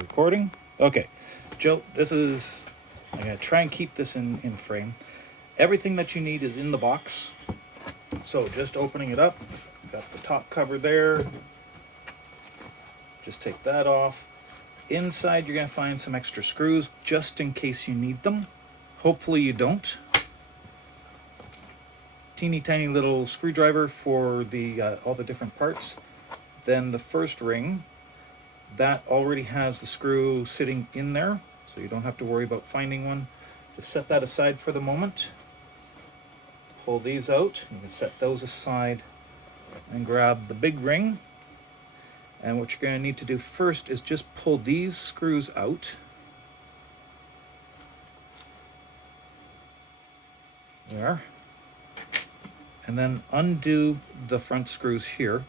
Recording. Okay, Joe, this is, I'm going to try and keep this in frame. Everything that you need is in the box. So just opening it up, got the top cover there. Just take that off. Inside you're going to find some extra screws just in case you need them. Hopefully you don't. Teeny tiny little screwdriver for the all the different parts. Then the first ring, that already has the screw sitting in there, so you don't have to worry about finding one. Just set that aside for the moment. Pull these out. You can set those aside and grab the big ring. And what you're going to need to do first is just pull these screws out. There. And then undo the front screws here.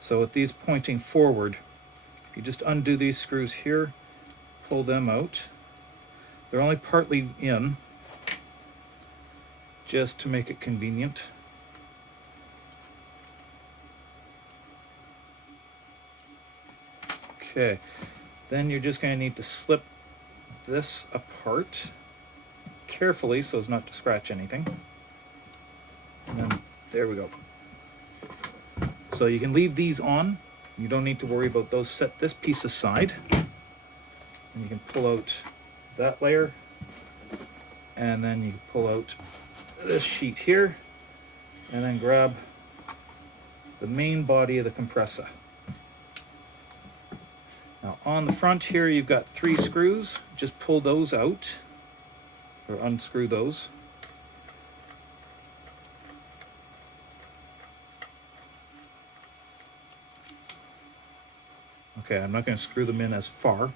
So with these pointing forward, you just undo these screws here, pull them out. They're only partly in, just to make it convenient. Okay, then you're just going to need to slip this apart carefully so as not to scratch anything. And then there we go. So you can leave these on. You don't need to worry about those. Set this piece aside. And you can pull out that layer. And then you can pull out this sheet here. And then grab the main body of the Kompressa. Now on the front here you've got 3 screws. Just pull those out. Or unscrew those. Okay, I'm not going to screw them in as far.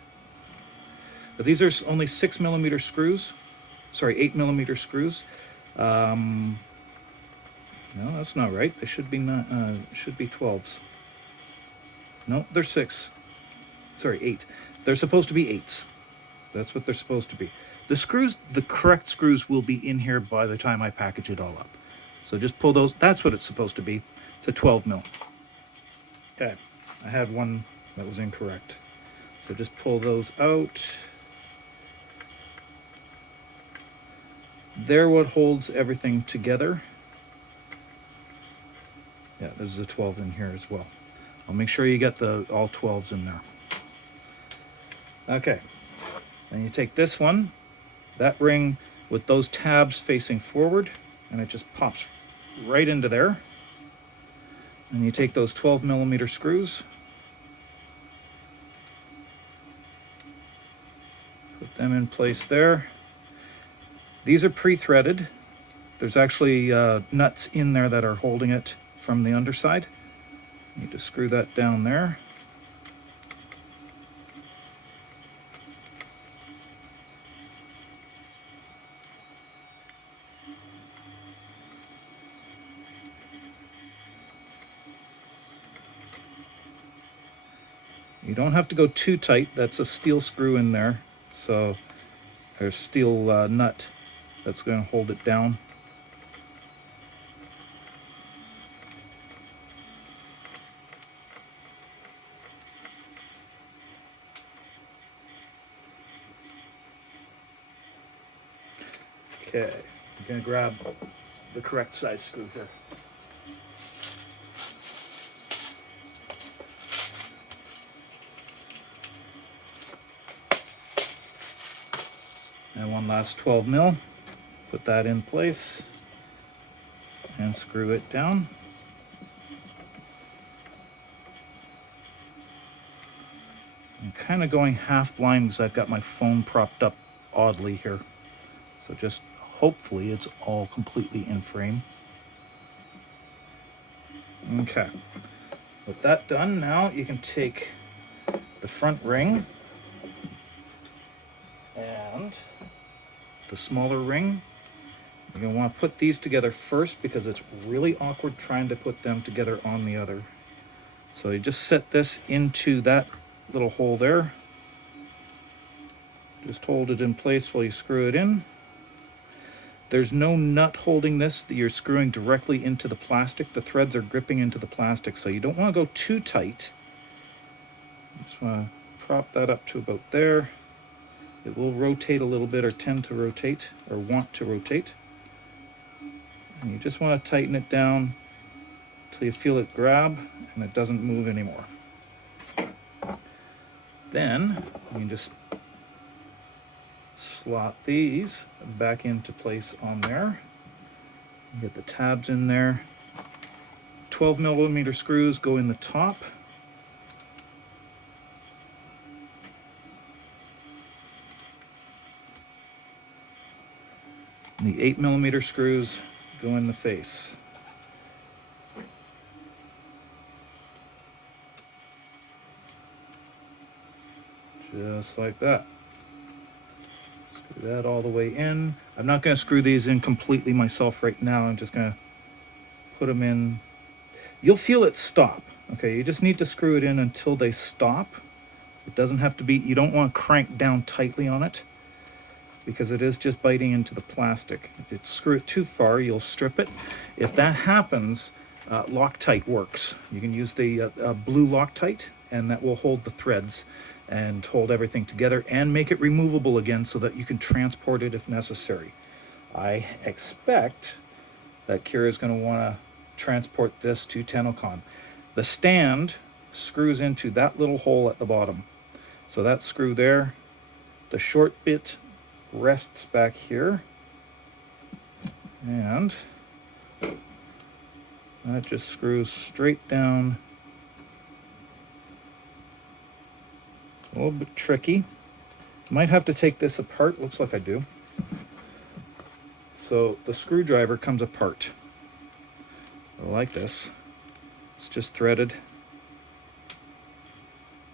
But these are only 6mm screws. Sorry, 8mm screws. No, that's not right. They should be not. Should be 12s. No, they're 6. Sorry, 8. They're supposed to be 8s. That's what they're supposed to be. The screws, the correct screws, will be in here by the time I package it all up. So just pull those. That's what it's supposed to be. It's a 12mm. Okay, I had one that was incorrect. So just pull those out. They're what holds everything together. Yeah, there's a 12 in here as well. I'll make sure you get the all 12s in there. Okay, then you take this one, that ring with those tabs facing forward, and it just pops right into there. And you take those 12mm screws, put them in place there. These are pre-threaded. There's actually nuts in there that are holding it from the underside. You need to screw that down there. You don't have to go too tight. That's a steel screw in there. So there's steel nut that's going to hold it down. Okay, I'm going to grab the correct size screw here. And one last 12mm. Put that in place and screw it down. I'm kind of going half blind because I've got my phone propped up oddly here. So just hopefully it's all completely in frame. Okay. With that done, now you can take the front ring and the smaller ring. You're going to want to put these together first because it's really awkward trying to put them together on the other. So you just set this into that little hole there. Just hold it in place while you screw it in. There's no nut holding this. You're screwing directly into the plastic. The threads are gripping into the plastic, so you don't want to go too tight. You just want to prop that up to about there. It will rotate a little bit, or tend to rotate, or want to rotate. And you just want to tighten it down until you feel it grab and it doesn't move anymore. Then you can just slot these back into place on there. Get the tabs in there. 12 millimeter screws go in the top. And the 8 millimeter screws go in the face. Just like that. Screw that all the way in. I'm not going to screw these in completely myself right now. I'm just going to put them in. You'll feel it stop. Okay, you just need to screw it in until they stop. It doesn't have to be, you don't want to crank down tightly on it because it is just biting into the plastic. If you screw it too far, you'll strip it. If that happens, Loctite works. You can use the blue Loctite, and that will hold the threads and hold everything together and make it removable again so that you can transport it if necessary. I expect that Kira is going to want to transport this to Tenocon. The stand screws into that little hole at the bottom. So that screw there, the short bit rests back here, and that just screws straight down. A little bit tricky. Might have to take this apart, looks like I do. So the screwdriver comes apart. I like this. It's just threaded.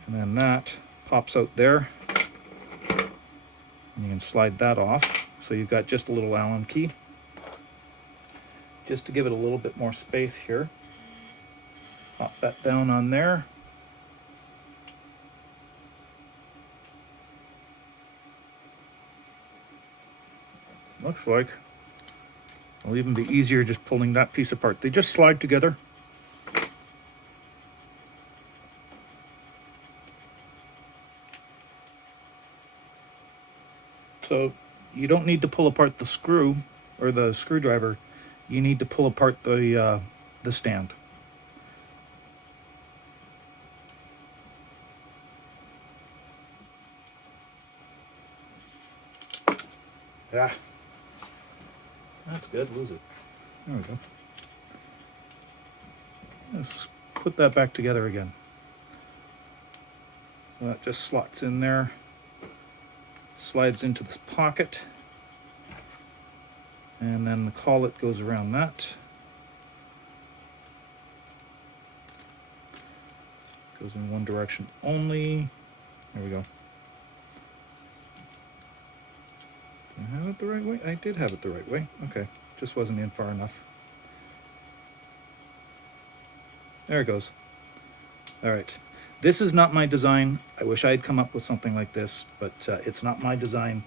And then that pops out there. And you can slide that off. So you've got just a little Allen key. Just to give it a little bit more space here. Pop that down on there. Looks like it'll even be easier just pulling that piece apart. They just slide together. So you don't need to pull apart the screw or the screwdriver. You need to pull apart the stand. Ah, that's good. Lose it. There we go. Let's put that back together again. So that just slots in there. Slides into this pocket, and then the collet goes around that. Goes in one direction only. There we go. Did I have it the right way? I did have it the right way. Okay, just wasn't in far enough. There it goes. All right. This is not my design. I wish I had come up with something like this, but it's not my design.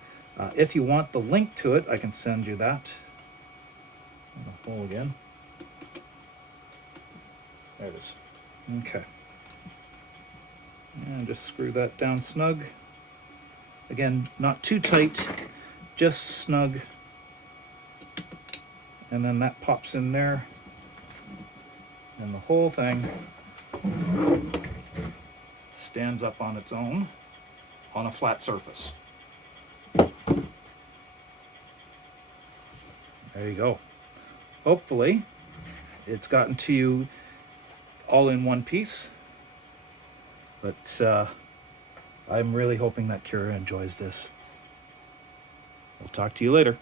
If you want the link to it, I can send you that. Pull again. There it is. Okay. And just screw that down snug. Again, not too tight, just snug. And then that pops in there. And the whole thing stands up on its own on a flat surface. There you go. Hopefully it's gotten to you all in one piece, but I'm really hoping that Kira enjoys this. I'll talk to you later.